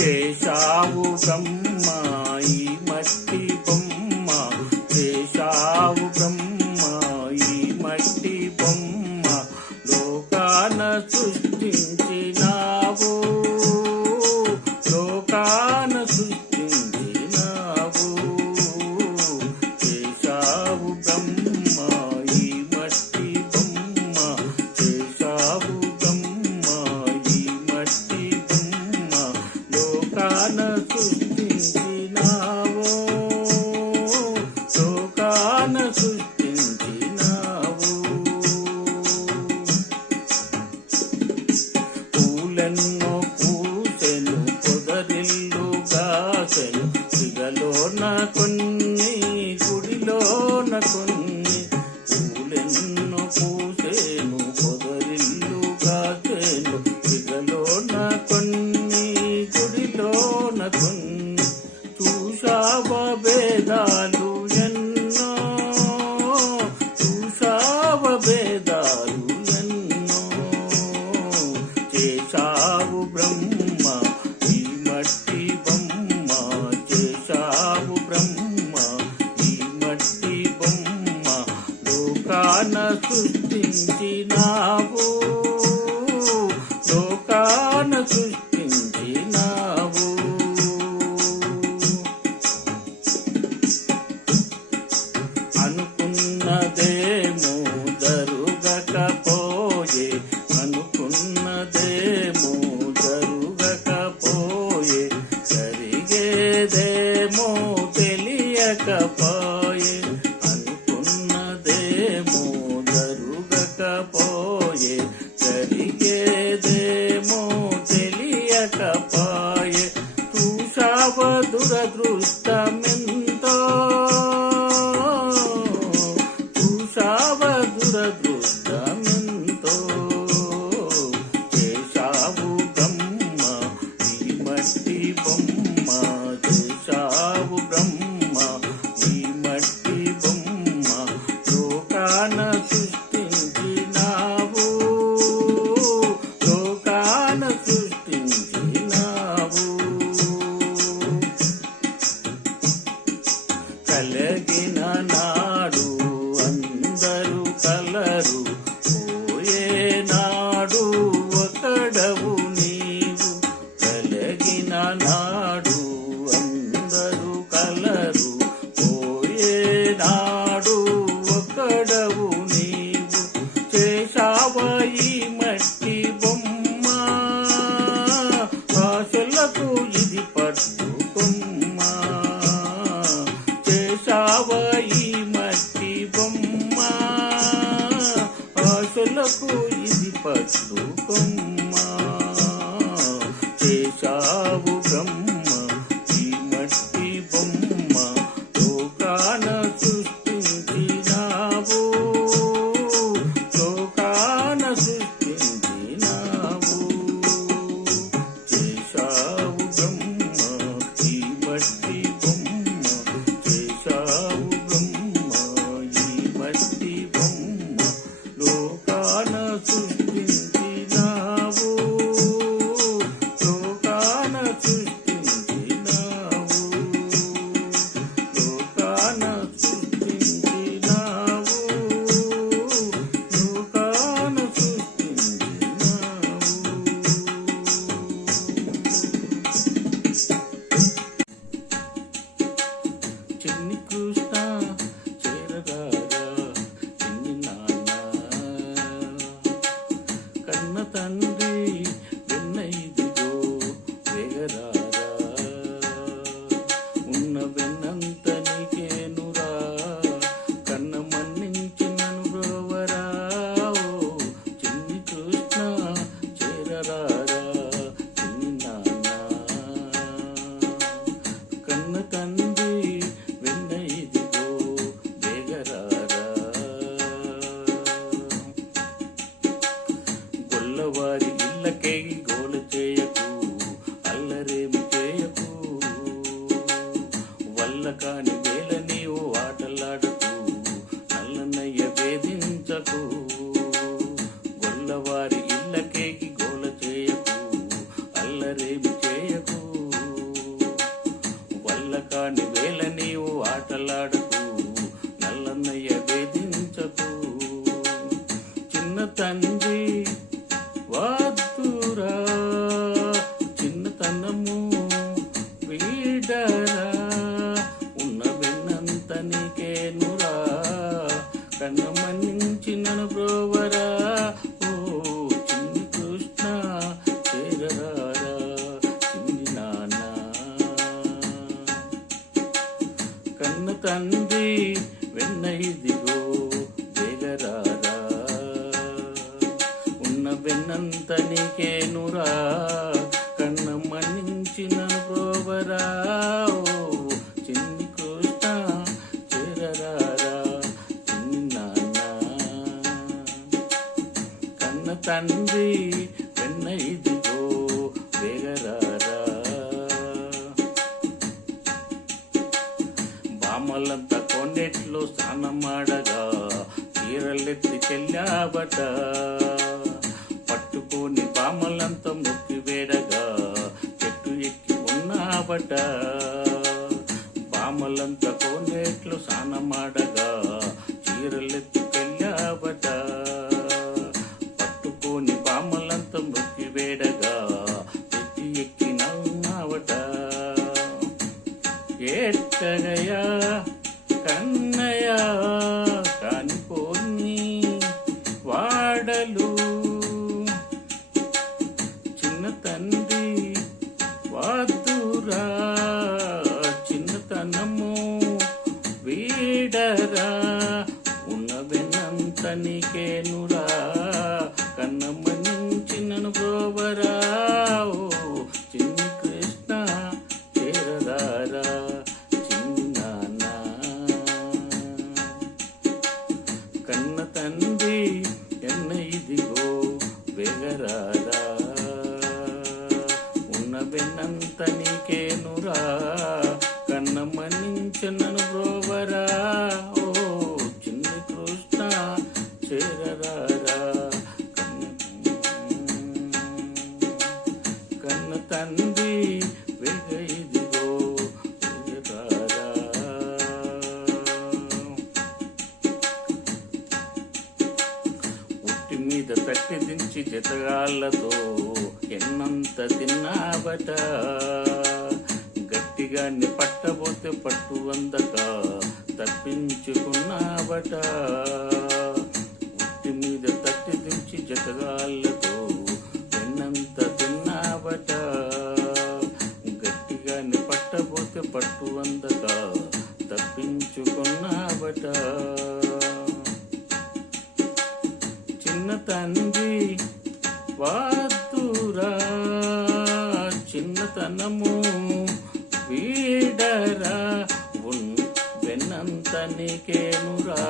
చేశావు కమ్మాయి కొన్ని గుడిలోన కొన్ని పూలెన్న సృష్టించినావు на поезде подстой. love would. కంది వెన్న ఇళ్ళకే గోలు చేయకు అల్లరేమి చేయకు వల్ల కాని వేల నీవు ఆటలాడకు. తండ్రి వద్దురా చిన్నతనము వీడరా ఉన్న వెన్నంత నీకేనురా కన్న మన్నించినను బ్రోవరా ఓ చిన్ని కృష్ణ చేరరారా చిన్ని నాన్న. వెన్నంత నీకేనురా కన్నమ్మ నించిన గోవరా ఉన్నాబట బామలంతా కోనేట్లు సానమాడగా చీరలెత్తుకెళ్ళావట చెల్లాబట పట్టుకొని బామలంతా వేడగా ఎత్తి ఎక్కి నవ్వున్నావట ఎత్తగయా కన్న వీడరా? ఉన్న వెన్నంత నీకేనురా కన్నమ్మ నుంచి నన్ను బ్రోవరా ఓ చిన్ని కృష్ణ చేరదారా? చిన్న కన్న తండ్రి చేరరారా? కన్న తండ్రి వెగ ఇదిగో ఉట్టి మీద తట్టి దించి జతగాళ్ళతో ఎన్నంత తిన్నాబట గట్టిగా పట్టబోతే పట్టు అందక తప్పించుకున్నాబట మీద తట్టి దించి జతగాళ్ళతో ఎన్నంత తిన్నాబట గట్టిగాని పట్టబోతే పట్టు అందక తప్పించుకున్నావట. చిన్న తండ్రి వాతురా చిన్నతనము వీడరా ఉన్ వెన్నంత నీకేనురా.